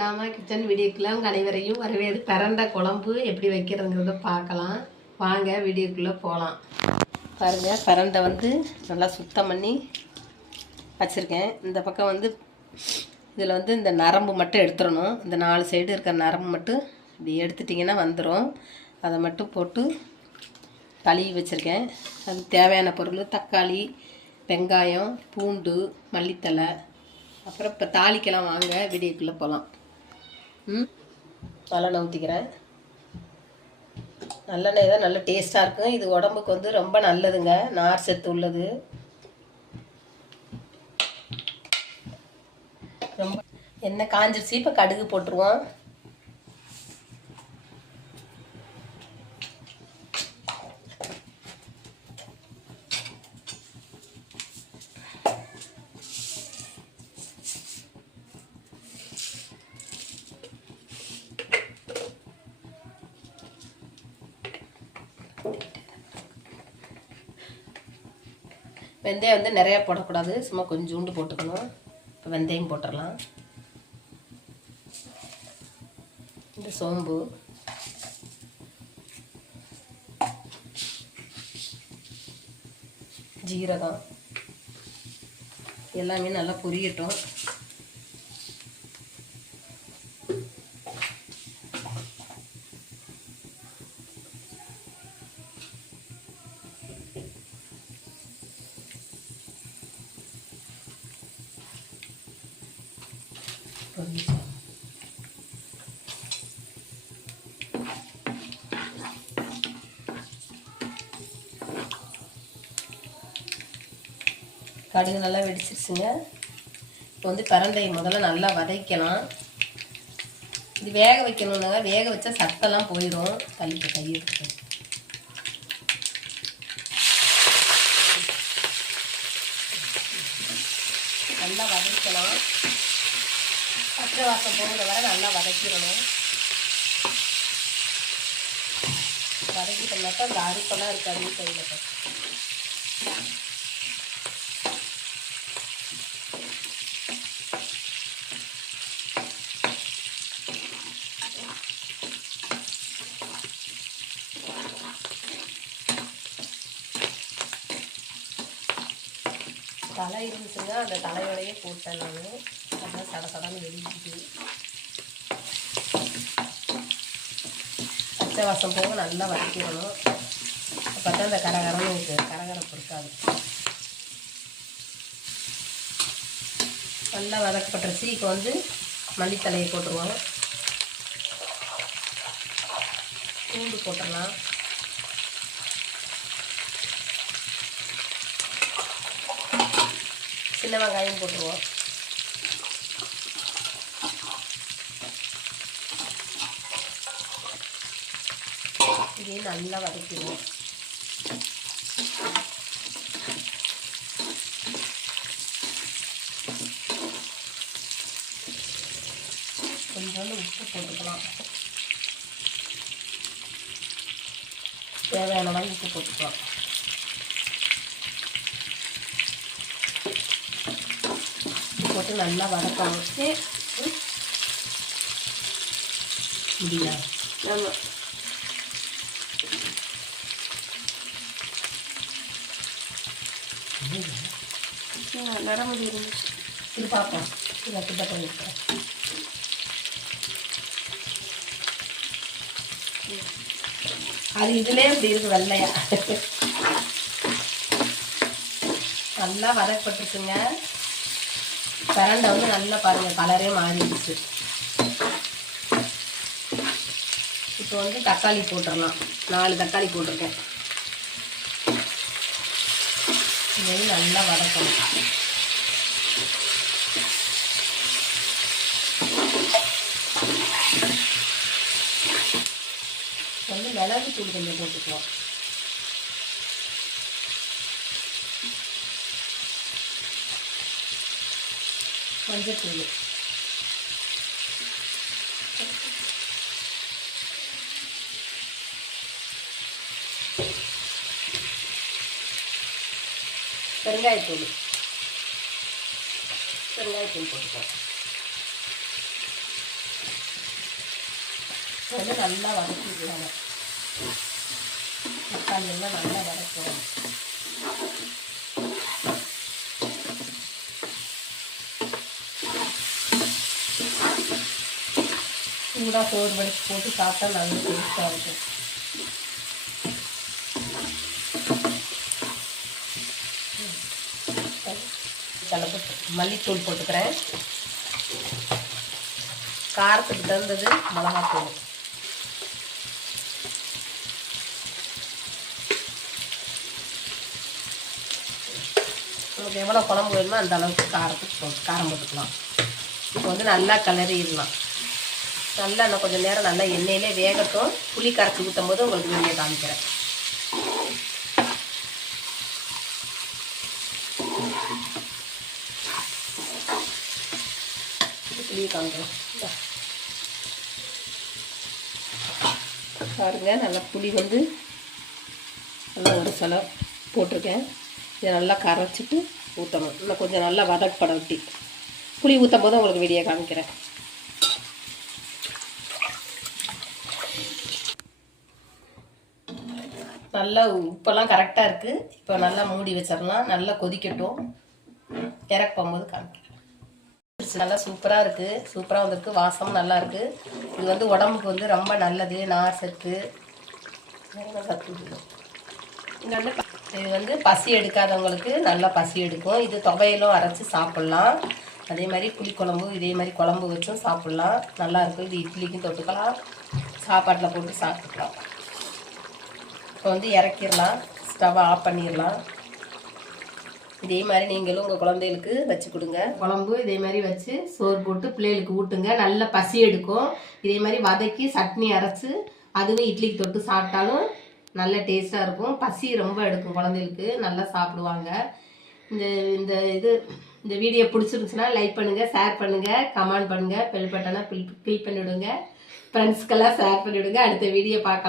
Kitchen வீடியோக்குள்ள உங்கள் அனைவரையும் வரவேற்று பிரண்டை குழம்பு எப்படி வைக்கிறதுங்கிறத பார்க்கலாம். வாங்க வீடியோக்குள்ளே போகலாம். பாருங்கள், பிரண்டை நல்லா சுத்தம் பண்ணி வச்சுருக்கேன். இந்த பக்கம் இதில் இந்த நரம்பு மட்டும் எடுத்துடணும். இந்த 4 சைடு இருக்கிற நரம்பு மட்டும் இப்படி எடுத்துட்டிங்கன்னா வந்துடும். அதை மட்டும் போட்டு கழுவி வச்சுருக்கேன். அது தேவையான பொருள் தக்காளி, வெங்காயம், பூண்டு, மல்லித்தலை. அப்புறம் இப்போ தாளிக்கலாம். வாங்க வீடியோக்குள்ளே போகலாம். நல்லெண்ணெய் ஊற்றிக்கிறேன். நல்லெண்ணெய் தான் நல்ல டேஸ்ட்டாக இருக்கும். இது உடம்புக்கு ரொம்ப நல்லதுங்க, நார் சத்து உள்ளது. ரொம்ப எண்ணெய் காஞ்சிருச்சு. இப்போ கடுகு போட்டுருவோம். வெந்தயம் நிறையா போடக்கூடாது, சும்மா கொஞ்சோண்டு போட்டுக்கணும். இப்போ வெந்தயம் போட்டுடலாம். இந்த சோம்பு, ஜீரகம் எல்லாமே நல்லா பொரியட்டும். கடுகு நல்லா வெடிச்சிருச்சுங்க. இப்போ பிரண்டையை முதல்ல நல்லா வதக்கலாம். இது வேக வைக்கணும்னாங்க, வேக வச்சா சத்தெல்லாம் போயிடும். தள்ளிட்டு கை எடுத்து நல்லா வதக்கலாம். பச்சை வாசம் போகிற வரை நல்லா வதக்கிடணும். வதக்கிட்டோம்னாக்கா அந்த அரிப்பெல்லாம் இருக்காது கையில். தலை இருந்துச்சுங்க, அந்த தலையோடையே போட்டேன் நான். அதெல்லாம் சடசடன்னு வெளியிட்டு பச்சை வாசம் போக நல்லா வதக்கிடணும். அப்போ தான் அந்த கரகரப்பு இருக்காது. நல்லா வதக்கப்பட்டுருச்சு. இப்போ மல்லித்தலையை போட்டுருவோம். பூண்டு போட்டுடலாம். சின்ன வெங்காயம் போட்டுருவோம். இதையும் நல்லா வதக்கிடுவோம். கொஞ்சோண்டு உப்பு போட்டுக்கலாம். தேவையான அளவு உப்பு போட்டுக்கலாம். போட்டு நல்லா வதக்கணும். முடியல. ஆமாம், நரமுடி இருந்துச்சு. இது பார்ப்போம். இதை கிட்ட பண்ணிக்கிறேன். அது இதுலேயே இப்படி இருக்கு வெள்ளையா. நல்லா வதக்கப்பட்டுருச்சுங்க. பிரண்டை நல்லா பாருங்கள், கலரே மாறிடுச்சு. இப்போ தக்காளி போட்டுடலாம். 4 தக்காளி போட்டிருக்கேன். இதையும் நல்லா வதக்கணும். மிளகு தூள் கொஞ்சம் போட்டுக்கலாம். மஞ்சத்தூள், பெருங்காயத்தூள் போட்டுக்கலாம். வந்து நல்லா வதக்கிடுவாங்க. தக்காளி எல்லாம் நல்லா வதக்குவோம். சூடாக சோறு வடிச்சு போட்டு சாப்பிட்டா நல்ல டேஸ்ட்டாக இருக்கும். மல்லித்தூள் போட்டுக்கிறேன். காரத்துக்கு தகுந்தது மிளகாத்தூள். உங்களுக்கு எவ்வளோ குழம்பு வேணுமோ அந்த அளவுக்கு காரம் போட்டுக்கலாம். இப்போ வந்து நல்லா கிளறிடலாம். நல்லா இன்னும் கொஞ்சம் நேரம் நல்லா எண்ணெயிலே வேகட்டும். புளி கரைச்சி ஊற்றும் போது உங்களுக்கு வெளியே காமிக்கிறேன். புளியை காமிக்கிறேன் பாருங்க. நல்லா புளி வந்து நல்லா ஒரு சில போட்டிருக்கேன். இதை நல்லா கரைச்சிட்டு ஊற்றணும். இன்னும் கொஞ்சம் நல்லா வதக்கப்படட்டி புளி ஊற்றும் போது உங்களுக்கு வெளியே காமிக்கிறேன். நல்லா உப்பெல்லாம் கரெக்டாக இருக்குது. இப்போ நல்லா மூடி வச்சிடலாம். நல்லா கொதிக்கட்டும். இறக்க போகும்போது காமிக்கிறேன். நல்லா சூப்பராக இருக்குது. சூப்பராக வந்திருக்கு. வாசமும் நல்லா இருக்குது. இது வந்து உடம்புக்கு வந்து ரொம்ப நல்லது. நார் சத்து இது வந்து பசி எடுக்காதவங்களுக்கு நல்லா பசி எடுக்கும். இது துவையலும் அரைச்சி சாப்பிட்லாம். அதே மாதிரி புளிக்குழம்பு இதே மாதிரி குழம்பு வச்சும் சாப்பிட்லாம். நல்லாயிருக்கும். இது இட்லிக்கும் தொட்டுக்கலாம், சாப்பாட்டில் போட்டு சாப்பிட்டுக்கலாம். இப்போ வந்து இறக்கிடலாம். ஸ்டவ்வை ஆஃப் பண்ணிடலாம். இதே மாதிரி நீங்களும் உங்கள் குழந்தைகளுக்கு வச்சு கொடுங்க. குழம்பு இதே மாதிரி வச்சு சோறு போட்டு பிள்ளைகளுக்கு ஊட்டுங்க. நல்ல பசி எடுக்கும். இதே மாதிரி வதக்கி சட்னி அரைச்சி அதுவும் இட்லிக்கு தொட்டு சாப்பிட்டாலும் நல்ல டேஸ்ட்டாக இருக்கும். பசி ரொம்ப எடுக்கும் குழந்தைகளுக்கு. நல்லா சாப்பிடுவாங்க. இந்த வீடியோ பிடிச்சிருந்துச்சுன்னா லைக் பண்ணுங்கள், ஷேர் பண்ணுங்கள், கமெண்ட் பண்ணுங்கள், பெல் பட்டனை கிளிக் பண்ணிவிடுங்க. ஃப்ரெண்ட்ஸ்க்கெல்லாம் ஷேர் பண்ணிவிடுங்க. அடுத்த வீடியோ பார்க்கலாம்.